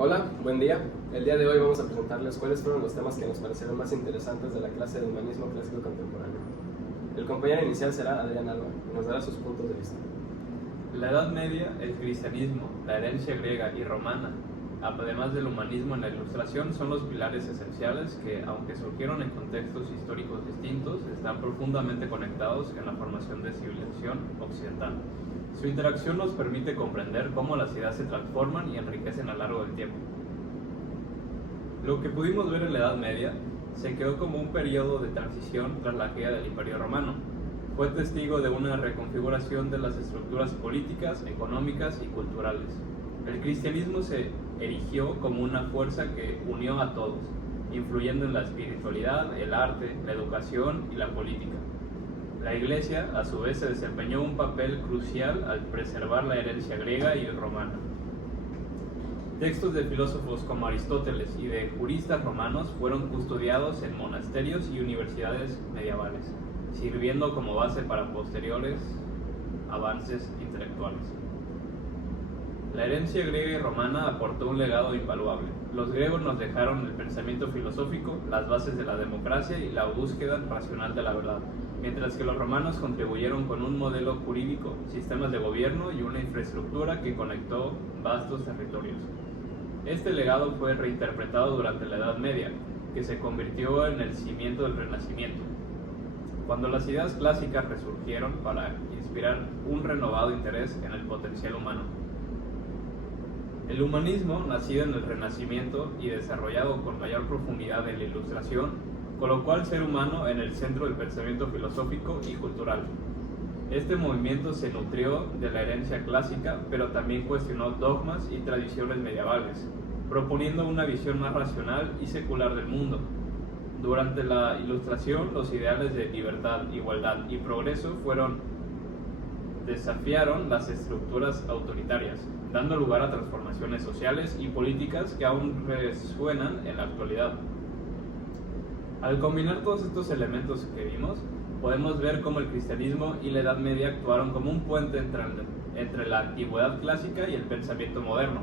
Hola, buen día. El día de hoy vamos a presentarles cuáles fueron los temas que nos parecieron más interesantes de la clase de Humanismo Clásico Contemporáneo. El compañero inicial será Adrián Alba y nos dará sus puntos de vista. La Edad Media, el cristianismo, la herencia griega y romana, además del humanismo en la Ilustración, son los pilares esenciales que, aunque surgieron en contextos históricos distintos, están profundamente conectados en la formación de civilización occidental. Su interacción nos permite comprender cómo las ideas se transforman y enriquecen a lo largo del tiempo. Lo que pudimos ver en la Edad Media se quedó como un periodo de transición tras la caída del Imperio Romano. Fue testigo de una reconfiguración de las estructuras políticas, económicas y culturales. El cristianismo se erigió como una fuerza que unió a todos, influyendo en la espiritualidad, el arte, la educación y la política. La Iglesia, a su vez, se desempeñó un papel crucial al preservar la herencia griega y romana. Textos de filósofos como Aristóteles y de juristas romanos fueron custodiados en monasterios y universidades medievales, sirviendo como base para posteriores avances intelectuales. La herencia griega y romana aportó un legado invaluable. Los griegos nos dejaron el pensamiento filosófico, las bases de la democracia y la búsqueda racional de la verdad, mientras que los romanos contribuyeron con un modelo jurídico, sistemas de gobierno y una infraestructura que conectó vastos territorios. Este legado fue reinterpretado durante la Edad Media, que se convirtió en el cimiento del Renacimiento, cuando las ideas clásicas resurgieron para inspirar un renovado interés en el potencial humano. El humanismo, nacido en el Renacimiento y desarrollado con mayor profundidad en la Ilustración, colocó al ser humano en el centro del pensamiento filosófico y cultural. Este movimiento se nutrió de la herencia clásica, pero también cuestionó dogmas y tradiciones medievales, proponiendo una visión más racional y secular del mundo. Durante la Ilustración, los ideales de libertad, igualdad y progreso desafiaron las estructuras autoritarias, dando lugar a transformaciones sociales y políticas que aún resuenan en la actualidad. Al combinar todos estos elementos que vimos, podemos ver cómo el cristianismo y la Edad Media actuaron como un puente entre la antigüedad clásica y el pensamiento moderno.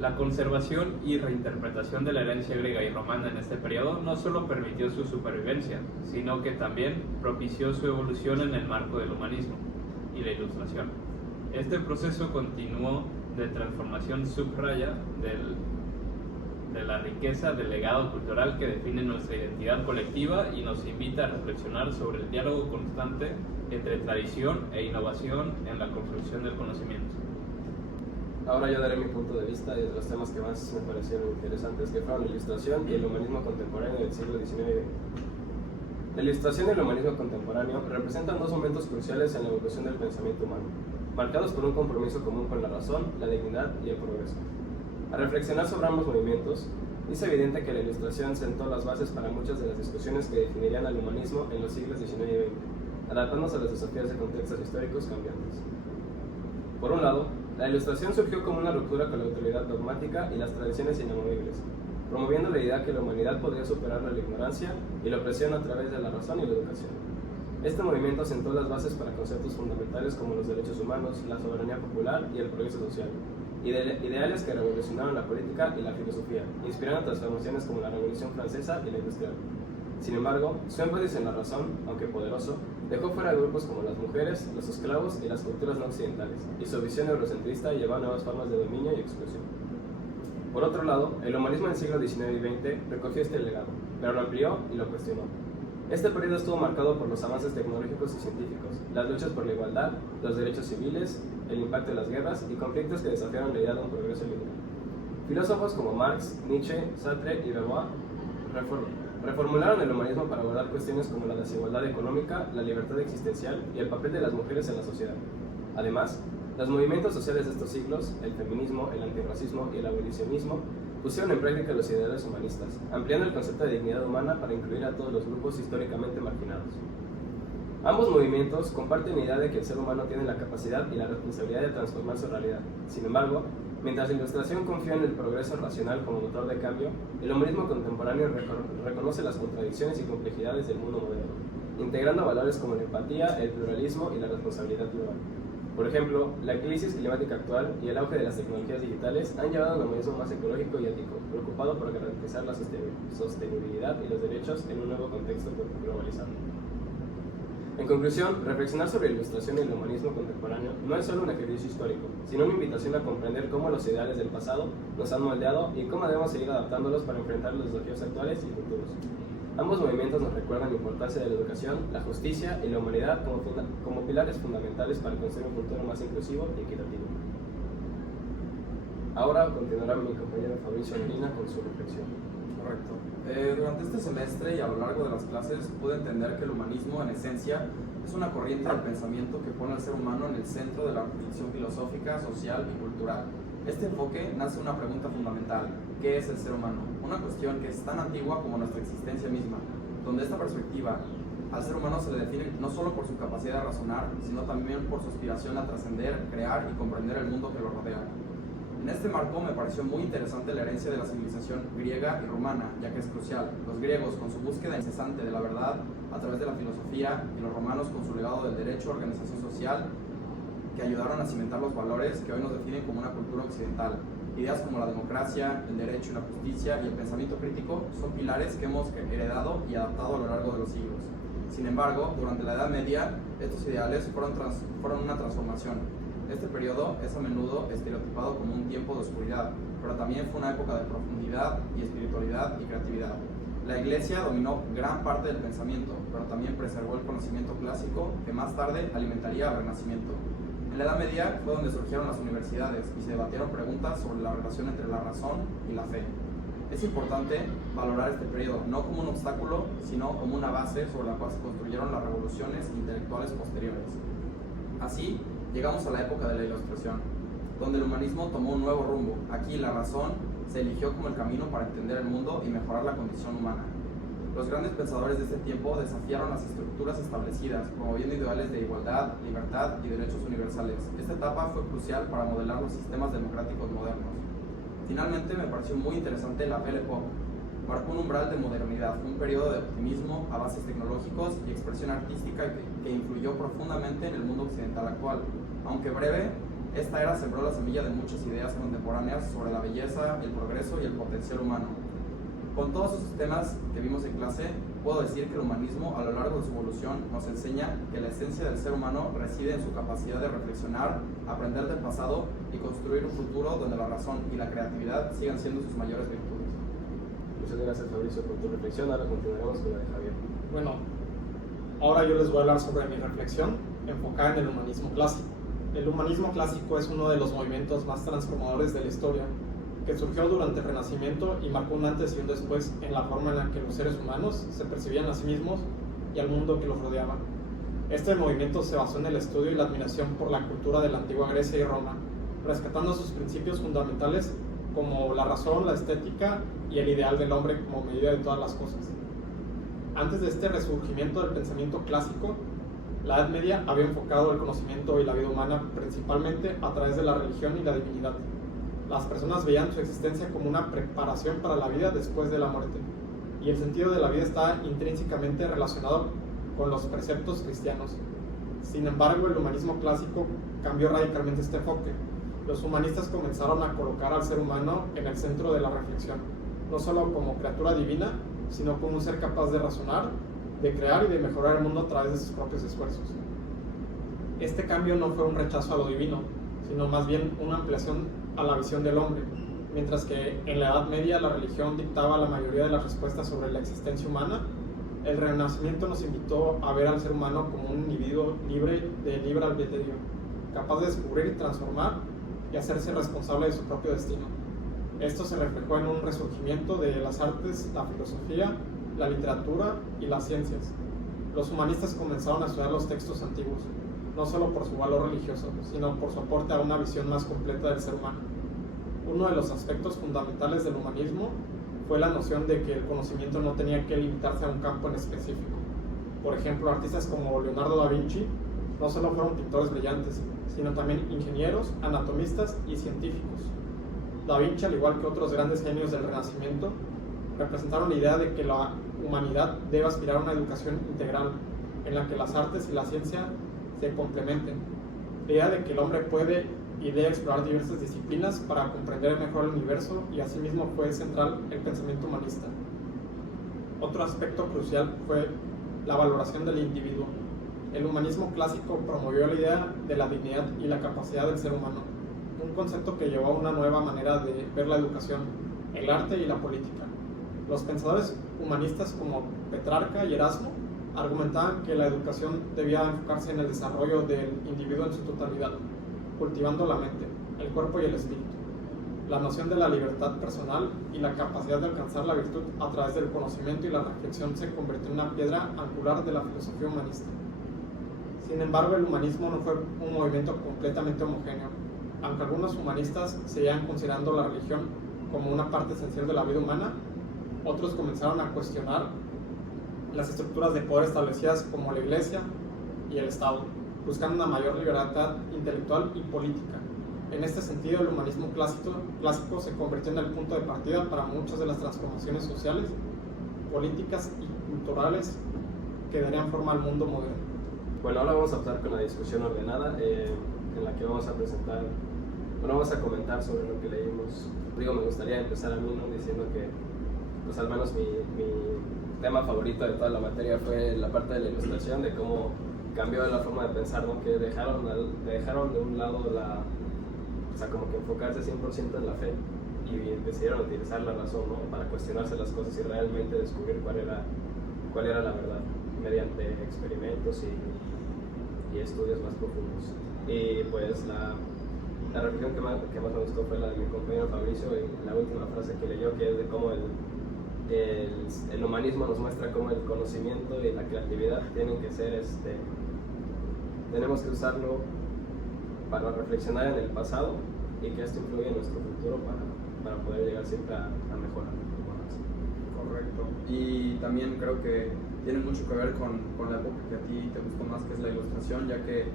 La conservación y reinterpretación de la herencia griega y romana en este periodo no solo permitió su supervivencia, sino que también propició su evolución en el marco del humanismo y la Ilustración. Este proceso continuo de transformación subraya de la riqueza del legado cultural que define nuestra identidad colectiva y nos invita a reflexionar sobre el diálogo constante entre tradición e innovación en la construcción del conocimiento. Ahora yo daré mi punto de vista de los temas que más me parecieron interesantes, que fueron la Ilustración y el humanismo contemporáneo del siglo XIX y XX. La Ilustración y el humanismo contemporáneo representan dos momentos cruciales en la evolución del pensamiento humano, marcados por un compromiso común con la razón, la dignidad y el progreso. Al reflexionar sobre ambos movimientos, es evidente que la Ilustración sentó las bases para muchas de las discusiones que definirían al humanismo en los siglos XIX y XX, adaptándose a los desafíos de contextos históricos cambiantes. Por un lado, la Ilustración surgió como una ruptura con la autoridad dogmática y las tradiciones inamovibles, promoviendo la idea que la humanidad podría superar la ignorancia y la opresión a través de la razón y la educación. Este movimiento sentó las bases para conceptos fundamentales como los derechos humanos, la soberanía popular y el progreso social, ideales que revolucionaron la política y la filosofía, inspirando transformaciones como la Revolución Francesa y la Industrial. Sin embargo, su énfasis en la razón, aunque poderoso, dejó fuera grupos como las mujeres, los esclavos y las culturas no occidentales, y su visión eurocentrista llevó a nuevas formas de dominio y exclusión. Por otro lado, el humanismo del siglo XIX y XX recogió este legado, pero lo amplió y lo cuestionó. Este periodo estuvo marcado por los avances tecnológicos y científicos, las luchas por la igualdad, los derechos civiles, el impacto de las guerras y conflictos que desafiaron la idea de un progreso lineal. Filósofos como Marx, Nietzsche, Sartre y Beauvoir reformularon el humanismo para abordar cuestiones como la desigualdad económica, la libertad existencial y el papel de las mujeres en la sociedad. Además, los movimientos sociales de estos siglos, el feminismo, el antirracismo y el abolicionismo, pusieron en práctica los ideales humanistas, ampliando el concepto de dignidad humana para incluir a todos los grupos históricamente marginados. Ambos movimientos comparten la idea de que el ser humano tiene la capacidad y la responsabilidad de transformar su realidad. Sin embargo, mientras la Ilustración confía en el progreso racional como motor de cambio, el humanismo contemporáneo reconoce las contradicciones y complejidades del mundo moderno, integrando valores como la empatía, el pluralismo y la responsabilidad global. Por ejemplo, la crisis climática actual y el auge de las tecnologías digitales han llevado a un humanismo más ecológico y ético, preocupado por garantizar la sostenibilidad y los derechos en un nuevo contexto globalizado. En conclusión, reflexionar sobre la Ilustración y el humanismo contemporáneo no es solo un ejercicio histórico, sino una invitación a comprender cómo los ideales del pasado nos han moldeado y cómo debemos seguir adaptándolos para enfrentar los desafíos actuales y futuros. Ambos movimientos nos recuerdan la importancia de la educación, la justicia y la humanidad como pilares fundamentales para construir un futuro más inclusivo y equitativo. Ahora continuará mi compañero Fabricio Medina con su reflexión. Correcto. Durante este semestre y a lo largo de las clases pude entender que el humanismo, en esencia, es una corriente del pensamiento que pone al ser humano en el centro de la reflexión filosófica, social y cultural. Este enfoque nace de una pregunta fundamental: ¿qué es el ser humano? Una cuestión que es tan antigua como nuestra existencia misma, donde esta perspectiva al ser humano se le define no solo por su capacidad de razonar, sino también por su aspiración a trascender, crear y comprender el mundo que lo rodea. En este marco me pareció muy interesante la herencia de la civilización griega y romana, ya que es crucial. Los griegos, con su búsqueda incesante de la verdad a través de la filosofía, y los romanos con su legado del derecho, organización social, que ayudaron a cimentar los valores que hoy nos definen como una cultura occidental. Ideas como la democracia, el derecho y la justicia y el pensamiento crítico son pilares que hemos heredado y adaptado a lo largo de los siglos. Sin embargo, durante la Edad Media, estos ideales fueron una transformación. Este periodo es a menudo estereotipado como un tiempo de oscuridad, pero también fue una época de profundidad y espiritualidad y creatividad. La Iglesia dominó gran parte del pensamiento, pero también preservó el conocimiento clásico que más tarde alimentaría al Renacimiento. En la Edad Media fue donde surgieron las universidades y se debatieron preguntas sobre la relación entre la razón y la fe. Es importante valorar este periodo no como un obstáculo, sino como una base sobre la cual se construyeron las revoluciones intelectuales posteriores. Así, llegamos a la época de la Ilustración, donde el humanismo tomó un nuevo rumbo. Aquí la razón se eligió como el camino para entender el mundo y mejorar la condición humana. Los grandes pensadores de este tiempo desafiaron las estructuras establecidas, promoviendo ideales de igualdad, libertad y derechos universales. Esta etapa fue crucial para modelar los sistemas democráticos modernos. Finalmente, me pareció muy interesante la Belle Époque. Marcó un umbral de modernidad, un periodo de optimismo, avances tecnológicos y expresión artística que influyó profundamente en el mundo occidental actual. Aunque breve, esta era sembró la semilla de muchas ideas contemporáneas sobre la belleza, el progreso y el potencial humano. Con todos esos temas que vimos en clase, puedo decir que el humanismo a lo largo de su evolución nos enseña que la esencia del ser humano reside en su capacidad de reflexionar, aprender del pasado y construir un futuro donde la razón y la creatividad sigan siendo sus mayores virtudes. Muchas gracias, Fabricio, por tu reflexión. Ahora continuaremos con la de Javier. Bueno, ahora yo les voy a hablar sobre mi reflexión enfocada en el humanismo clásico. El humanismo clásico es uno de los movimientos más transformadores de la historia, que surgió durante el Renacimiento y marcó un antes y un después en la forma en la que los seres humanos se percibían a sí mismos y al mundo que los rodeaba. Este movimiento se basó en el estudio y la admiración por la cultura de la antigua Grecia y Roma, rescatando sus principios fundamentales como la razón, la estética y el ideal del hombre como medida de todas las cosas. Antes de este resurgimiento del pensamiento clásico, la Edad Media había enfocado el conocimiento y la vida humana principalmente a través de la religión y la divinidad. Las personas veían su existencia como una preparación para la vida después de la muerte, y el sentido de la vida está intrínsecamente relacionado con los preceptos cristianos. Sin embargo, el humanismo clásico cambió radicalmente este enfoque. Los humanistas comenzaron a colocar al ser humano en el centro de la reflexión, no solo como criatura divina, sino como un ser capaz de razonar, de crear y de mejorar el mundo a través de sus propios esfuerzos. Este cambio no fue un rechazo a lo divino, sino más bien una ampliación a la visión del hombre. Mientras que en la Edad Media la religión dictaba la mayoría de las respuestas sobre la existencia humana, el Renacimiento nos invitó a ver al ser humano como un individuo libre albedrío, capaz de descubrir y transformar y hacerse responsable de su propio destino. Esto se reflejó en un resurgimiento de las artes, la filosofía, la literatura y las ciencias. Los humanistas comenzaron a estudiar los textos antiguos, no solo por su valor religioso, sino por su aporte a una visión más completa del ser humano. Uno de los aspectos fundamentales del humanismo fue la noción de que el conocimiento no tenía que limitarse a un campo en específico. Por ejemplo, artistas como Leonardo da Vinci no solo fueron pintores brillantes, sino también ingenieros, anatomistas y científicos. Da Vinci, al igual que otros grandes genios del Renacimiento, representaron la idea de que la humanidad debe aspirar a una educación integral, en la que las artes y la ciencia se complementen. la idea de que el hombre puede y debe explorar diversas disciplinas para comprender mejor el universo, y asimismo fue central el pensamiento humanista. Otro aspecto crucial fue la valoración del individuo. El humanismo clásico promovió la idea de la dignidad y la capacidad del ser humano, un concepto que llevó a una nueva manera de ver la educación, el arte y la política. Los pensadores humanistas como Petrarca y Erasmo argumentaban que la educación debía enfocarse en el desarrollo del individuo en su totalidad, cultivando la mente, el cuerpo y el espíritu. La noción de la libertad personal y la capacidad de alcanzar la virtud a través del conocimiento y la reflexión se convirtió en una piedra angular de la filosofía humanista. Sin embargo, el humanismo no fue un movimiento completamente homogéneo. Aunque algunos humanistas seguían considerando la religión como una parte esencial de la vida humana, otros comenzaron a cuestionar las estructuras de poder establecidas como la Iglesia y el Estado, buscando una mayor libertad intelectual y política. En este sentido, el humanismo clásico se convirtió en el punto de partida para muchas de las transformaciones sociales, políticas y culturales que darían forma al mundo moderno. Bueno, ahora vamos a empezar con la discusión ordenada, en la que vamos a comentar sobre lo que leímos. Me gustaría empezar a mí, ¿no?, diciendo que, pues al menos mi tema favorito de toda la materia fue la parte de la ilustración, de cómo cambió la forma de pensar, ¿no?, que dejaron de un lado como que enfocarse 100% en la fe y decidieron utilizar la razón, ¿no?, para cuestionarse las cosas y realmente descubrir cuál era la verdad mediante experimentos y estudios más profundos. Y pues la reflexión que más me gustó fue la de mi compañero Fabricio, y la última frase que leyó, que es de cómo el humanismo nos muestra cómo el conocimiento y la creatividad tienen que ser, tenemos que usarlo para reflexionar en el pasado, y que esto influye en nuestro futuro para poder llegar siempre a mejorar. Correcto. Y también creo que tiene mucho que ver con la época que a ti te gustó más, que es la ilustración, ya que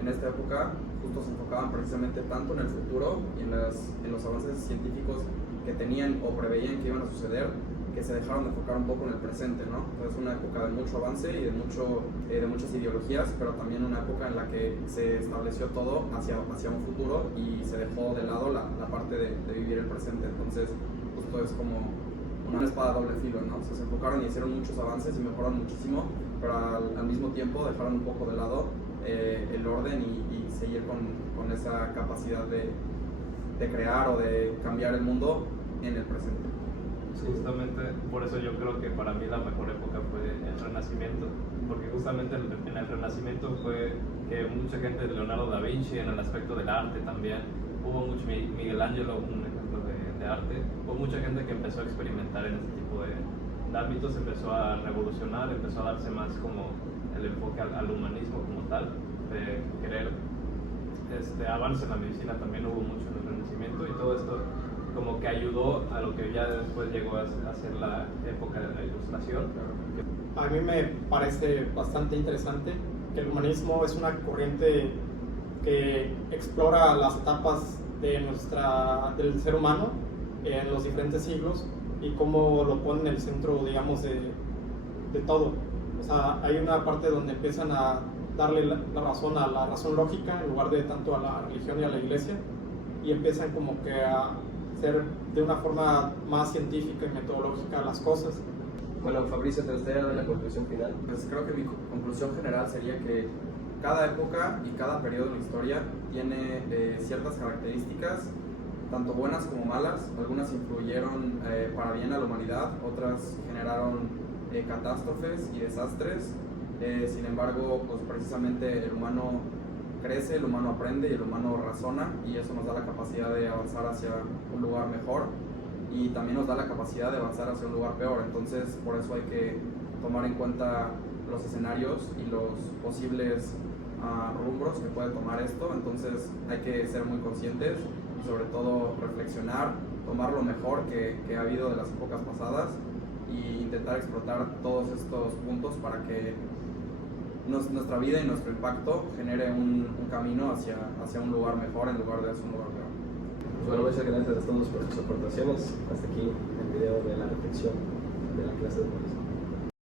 en esta época justo se enfocaban precisamente tanto en el futuro y en los avances científicos que tenían o preveían que iban a suceder, que se dejaron de enfocar un poco en el presente, ¿no? Entonces es una época de mucho avance y de muchas ideologías, pero también una época en la que se estableció todo hacia un futuro y se dejó de lado la parte de vivir el presente. Entonces justo es como una espada de doble filo, ¿no? O sea, se enfocaron y hicieron muchos avances y mejoraron muchísimo, pero al mismo tiempo dejaron un poco de lado el orden y seguir con esa capacidad de crear o de cambiar el mundo en el presente. Sí, justamente por eso yo creo que para mí la mejor época fue el Renacimiento, porque justamente en el Renacimiento fue que mucha gente, de Leonardo da Vinci, en el aspecto del arte también, hubo mucho, Miguel Ángel, un ejemplo de arte, hubo mucha gente que empezó a experimentar en este tipo de ámbitos, empezó a revolucionar, empezó a darse más como el enfoque al humanismo como tal, de querer avance en la medicina también hubo mucho en el Renacimiento, y todo esto como que ayudó a lo que ya después llegó a ser la época de la Ilustración. A mí me parece bastante interesante que el humanismo es una corriente que explora las etapas del ser humano en los diferentes siglos y cómo lo pone en el centro, digamos, de todo. O sea, hay una parte donde empiezan a darle la razón a la razón lógica en lugar de tanto a la religión y a la iglesia, y empiezan como que a ser de una forma más científica y metodológica las cosas. Bueno, Fabricio, ¿te gustaría dar la conclusión final? Pues creo que mi conclusión general sería que cada época y cada periodo de la historia tiene ciertas características, tanto buenas como malas. Algunas influyeron para bien a la humanidad, otras generaron catástrofes y desastres. Sin embargo, pues precisamente el humano crece, el humano aprende y el humano razona, y eso nos da la capacidad de avanzar hacia un lugar mejor, y también nos da la capacidad de avanzar hacia un lugar peor. Entonces por eso hay que tomar en cuenta los escenarios y los posibles rumbros que puede tomar esto. Entonces hay que ser muy conscientes y sobre todo reflexionar, tomar lo mejor que ha habido de las épocas pasadas y intentar explotar todos estos puntos para que nuestra vida y nuestro impacto genere un camino hacia un lugar mejor en lugar de hacia un lugar peor. Bueno, muchas gracias a todos por sus aportaciones. Hasta aquí el video de la reflexión de la clase de humanismo.